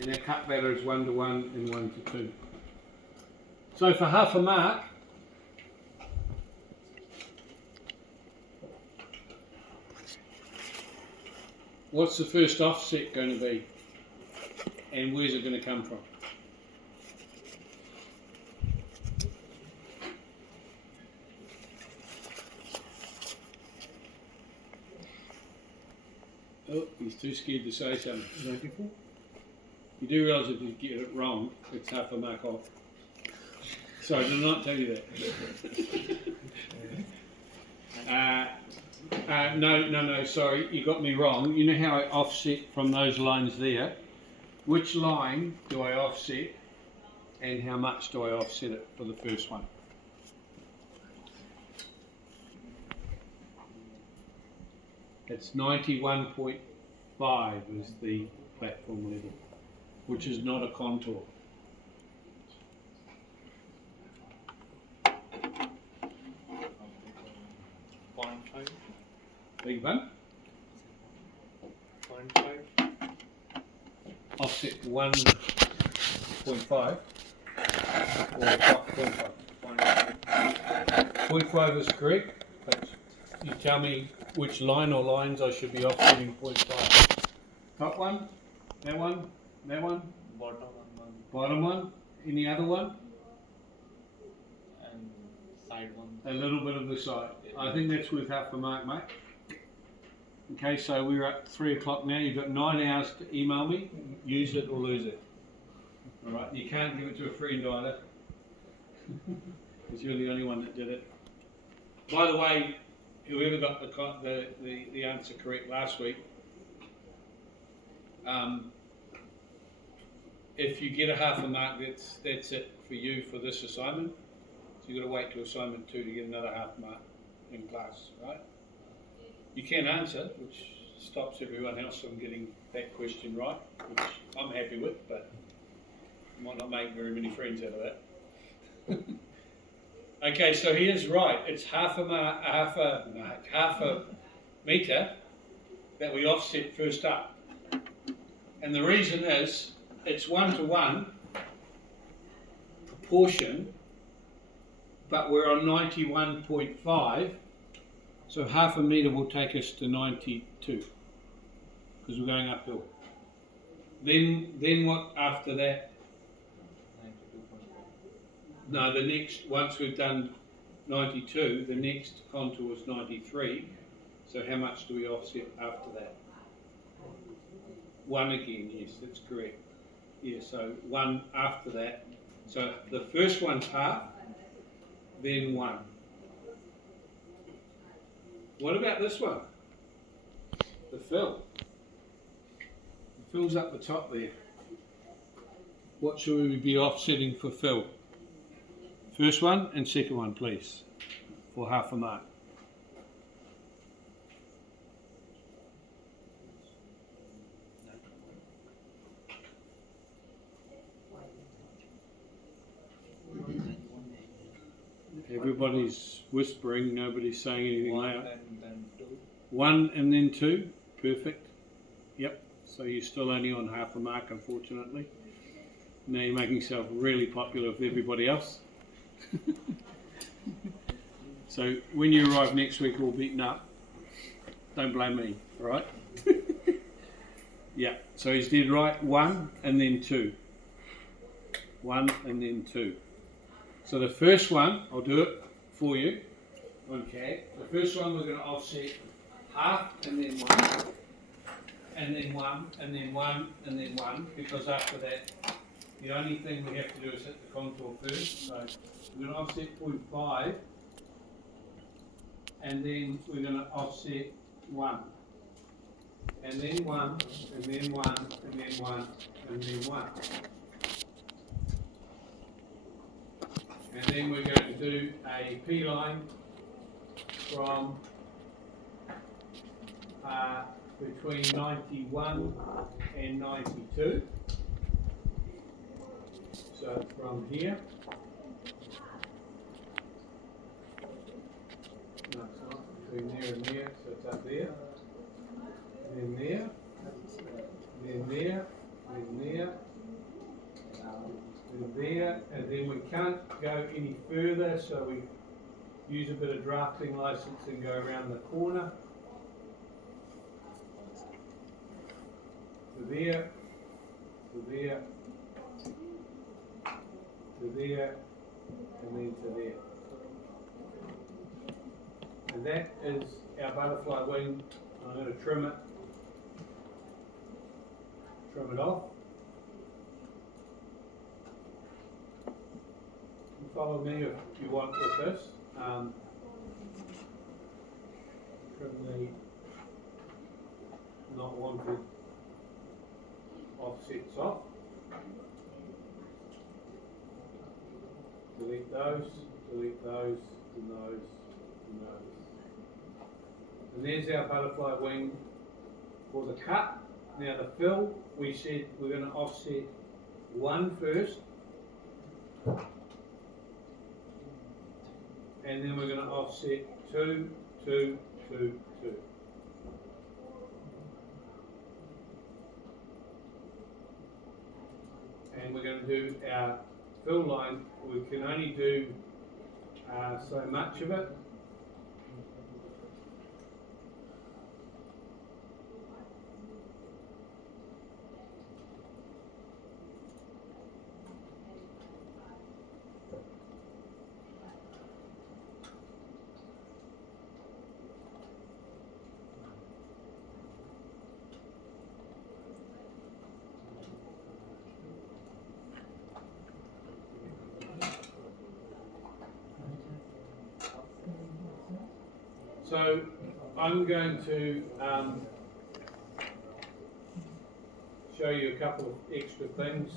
And our cut value is 1 to 1 and 1 to 2. So for half a mark, what's the first offset going to be? And where's it going to come from? Oh, he's too scared to say something. You do realise if you get it wrong, it's half a mark off. Sorry, did I not tell you that? No, sorry, you got me wrong. You know how I offset from those lines there? Which line do I offset and how much do I offset it for the first one? It's 91.5 is the platform level, which is not a contour. Big one. 0.5. Offset 1.5 or 0.5. 0.5 is correct, but you tell me which line or lines I should be offsetting 0.5. Top one, that one, that one, bottom one, any other one? And side one. A little bit of the side. I think that's worth half a mark, mate. Okay, so we're at 3 o'clock now. You've got 9 hours to email me. Use it or lose it. All right, you can't give it to a friend either, because you're the only one that did it. By the way, whoever got the answer correct last week, if you get a half a mark, that's it for you for this assignment. So you've got to wait to assignment 2 to get another half mark in class, right? You can answer, which stops everyone else from getting that question right, which I'm happy with, but I might not make very many friends out of that. Okay, so he is right. It's half a metre that we offset first up. And the reason is, it's 1 to 1 proportion, but we're on 91.5. So half a metre will take us to 92, because we're going uphill. Then what after that? 92.4. No, the next, once we've done 92, the next contour is 93. So how much do we offset after that? 1 again, yes, that's correct. Yeah, so 1 after that. So the first one's half, then 1. What about this one? The fill. The fill's up the top there. What should we be offsetting for fill? First one and second one, please, for half a mark. Everybody's whispering, nobody's saying anything loud. And then 2. 1 and then 2, perfect. Yep, so you're still only on half a mark, unfortunately. Now you're making yourself really popular with everybody else. So when you arrive next week all beaten up, don't blame me, alright? Yeah, so he's dead right, 1 and then 2. 1 and then 2. So the first one, I'll do it for you. Okay, the first one we're going to offset half and then 1, and then 1, and then 1, and then 1, because after that, the only thing we have to do is hit the contour first. So we're going to offset 0.5, and then we're going to offset 1, and then 1, and then 1, and then 1, and then 1. And then we're going to do a P line from between 91 and 92. So from here, no, it's not, between there and there, so it's up there, then there, then there, then there, can't go any further, so we use a bit of drafting license and go around the corner. To there, to there, to there, and then to there. And that is our butterfly wing. I'm going to trim it off. You follow me if you want with this. Trim the not wanted offsets off. Delete those, and those, and those. And there's our butterfly wing for the cut. Now the fill, we said we're going to offset 1 first. And then we're going to offset 2, 2, 2, 2. And we're going to do our fill line. We can only do so much of it. So I'm going to show you a couple of extra things.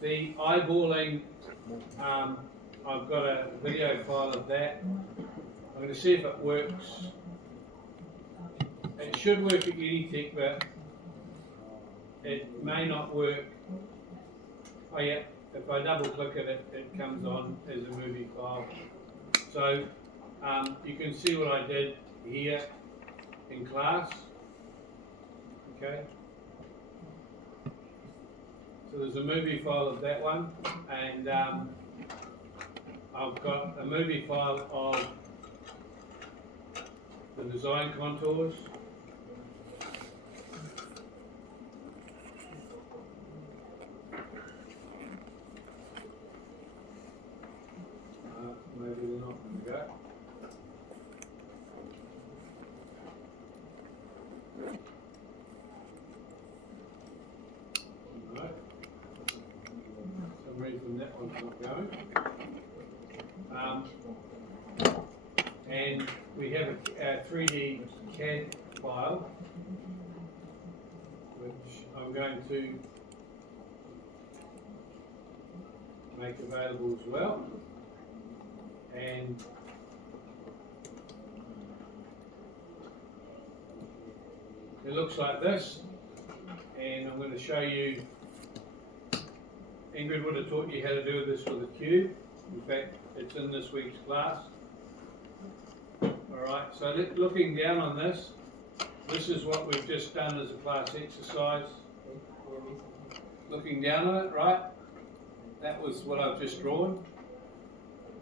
The eyeballing, I've got a video file of that. I'm going to see if it works. It should work at Unitech, but it may not work. Oh yeah, if I double click it, it comes on as a movie file. So you can see what I did here in class. Okay. So there's a movie file of that one, and I've got a movie file of the design contours. Maybe they're not going to go. No. For some reason that one's not going. And we have a 3D CAD file, which I'm going to make available as well. And it looks like this, and I'm going to show you. Ingrid would have taught you how to do this with a cube. In fact, it's in this week's class. Alright, so looking down on this, this is what we've just done as a class exercise. Looking down on it, right? That was what I've just drawn.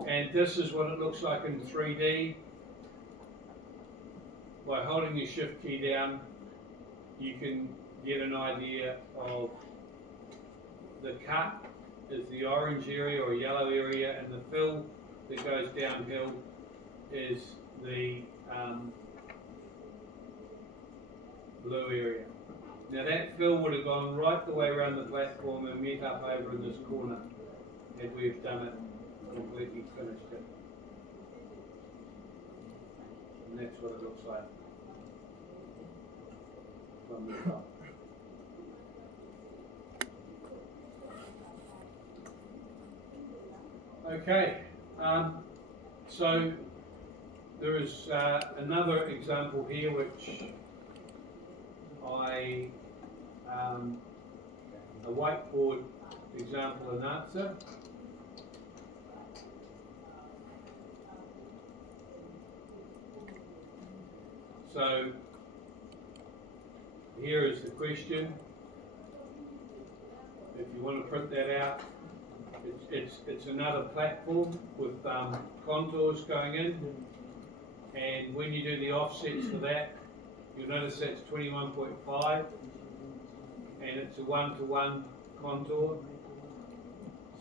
And this is what it looks like in 3D. By holding your shift key down, you can get an idea of the cut is the orange area or yellow area, and the fill that goes downhill is the blue area. Now that fill would have gone right the way around the platform and met up over in this corner had we have done it, completely finished it. And that's what it looks like from the top. Okay, so there is another example here which a whiteboard example and answer. So here is the question. if you want to print that out, it's another platform with contours going in, and when you do the offsets for that, you'll notice that's 21.5, and it's a 1-to-1 contour.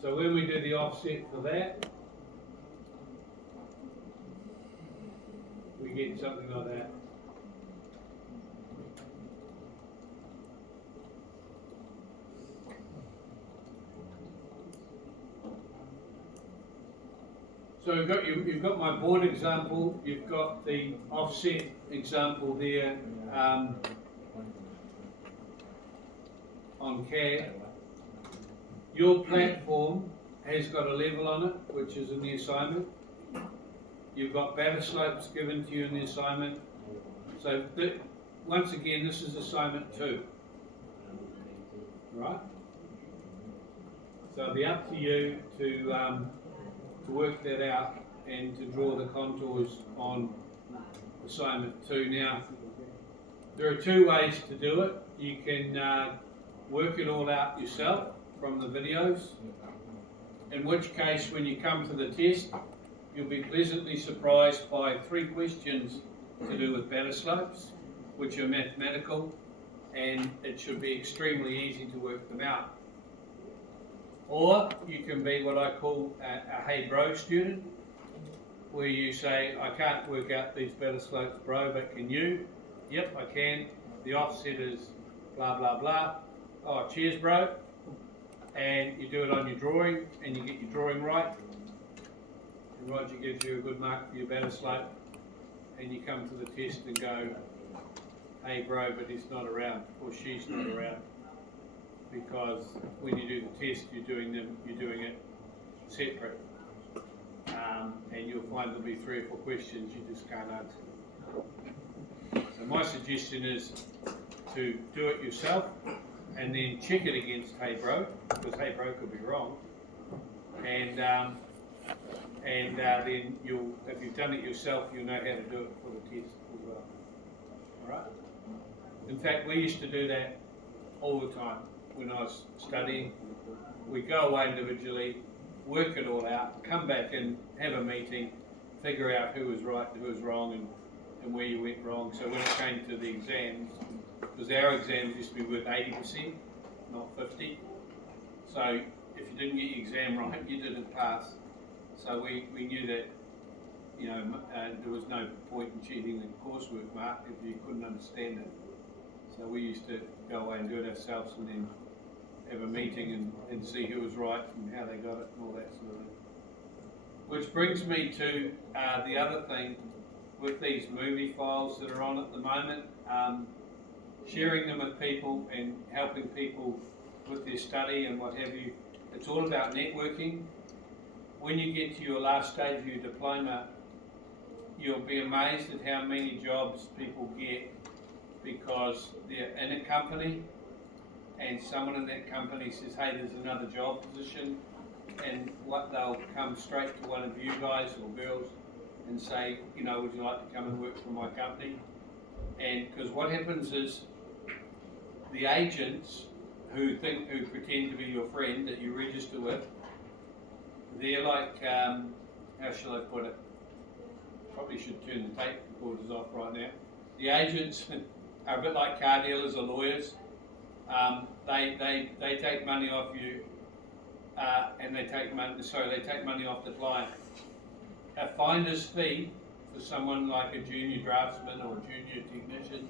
So when we do the offset for that, we get something like that. So you've got my board example, you've got the offset example there on CAD. Your platform has got a level on it, which is in the assignment. You've got batter slopes given to you in the assignment. So once again, this is assignment 2, right? So it'll be up to you to work that out and to draw the contours on assignment 2. Now, there are 2 ways to do it. You can work it all out yourself from the videos, in which case when you come to the test, you'll be pleasantly surprised by 3 questions to do with batter slopes, which are mathematical, and it should be extremely easy to work them out. Or you can be what I call a hey bro student, where you say, I can't work out these batter slopes, bro, but can you? Yep, I can. The offset is blah, blah, blah. Oh, cheers, bro. And you do it on your drawing, and you get your drawing right. And Roger gives you a good mark for your batter slope, and you come to the test and go, hey, bro, but he's not around, or she's not around. Because when you do the test, you're doing it separate, and you'll find there'll be 3 or 4 questions you just can't answer. So my suggestion is to do it yourself, and then check it against Hey Bro, because Hey Bro could be wrong, and then you'll, if you've done it yourself, you'll know how to do it for the test as well. All right. In fact, we used to do that all the time. When I was studying, we go away individually, work it all out, come back and have a meeting, figure out who was right and who was wrong, and where you went wrong. So when it came to the exams, because our exams used to be worth 80%, not 50. So if you didn't get your exam right, you didn't pass. So we knew that, you know, there was no point in cheating the coursework mark if you couldn't understand it. So we used to go away and do it ourselves, and then have a meeting and see who was right and how they got it and all that sort of thing. Which brings me to the other thing with these movie files that are on at the moment, sharing them with people and helping people with their study and what have you. It's all about networking. When you get to your last stage of your diploma, you'll be amazed at how many jobs people get because they're in a company and someone in that company says, hey, there's another job position, and what they'll come straight to one of you guys or girls and say, you know, would you like to come and work for my company? And because what happens is the agents who pretend to be your friend that you register with, they're like, how shall I put it? Probably should turn the tape recorders off right now. The agents are a bit like car dealers or lawyers. They take money off you, and they take money off the client. A finder's fee for someone like a junior draftsman or a junior technician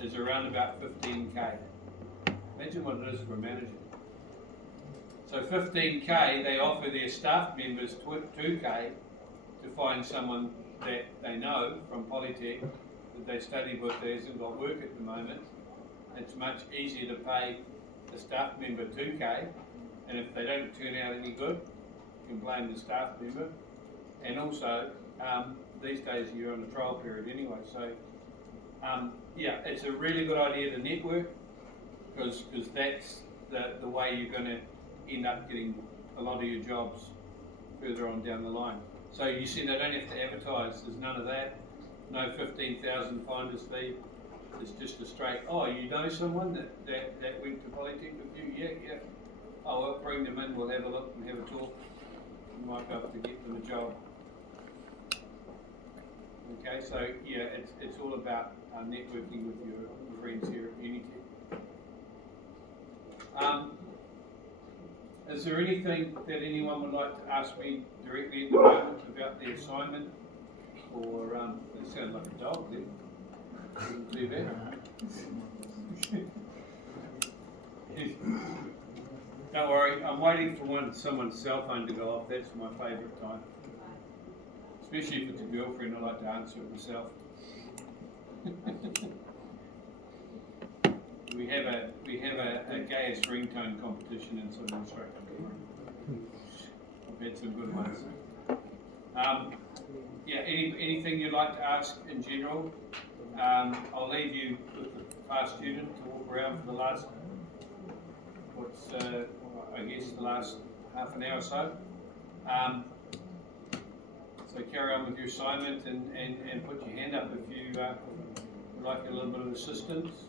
is around about 15k. Imagine what it is for a manager. So 15k, they offer their staff members 2k to find someone that they know from Polytech that they study with that hasn't got work at the moment. It's much easier to pay the staff member 2k, and if they don't turn out any good, you can blame the staff member. And also, these days you're on a trial period anyway, so yeah, it's a really good idea to network, because that's the way you're going to end up getting a lot of your jobs further on down the line. So you see, they don't have to advertise, there's none of that, no 15,000 finder's fee. It's just a straight, oh, you know someone that went to Polytech with you? Yeah. I'll bring them in, we'll have a look and have a talk. We might be able to get them a job. Okay, so yeah, it's all about networking with your friends here at Unitec. Is there anything that anyone would like to ask me directly at the moment about the assignment? Or, it sounds like a dog there. Wouldn't do that. Don't worry, I'm waiting for someone's cell phone to go off. That's my favourite time. Especially if it's a girlfriend, I like to answer it myself. We have a gayest ringtone competition in Southern Australia. I've had some good ones. Yeah, anything you'd like to ask in general? I'll leave you with the past student to walk around for the last, I guess the last half an hour or so. So carry on with your assignment and put your hand up if you would like a little bit of assistance.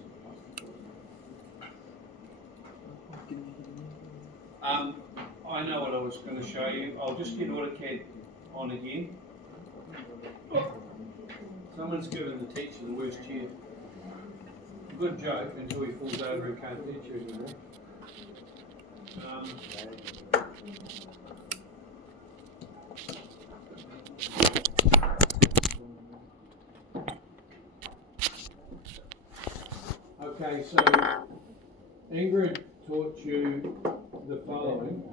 I know what I was going to show you. I'll just get AutoCAD on again. Someone's given the teacher the worst chair. Good joke until he falls over and can't teach you anymore. Okay, so Ingrid taught you the following.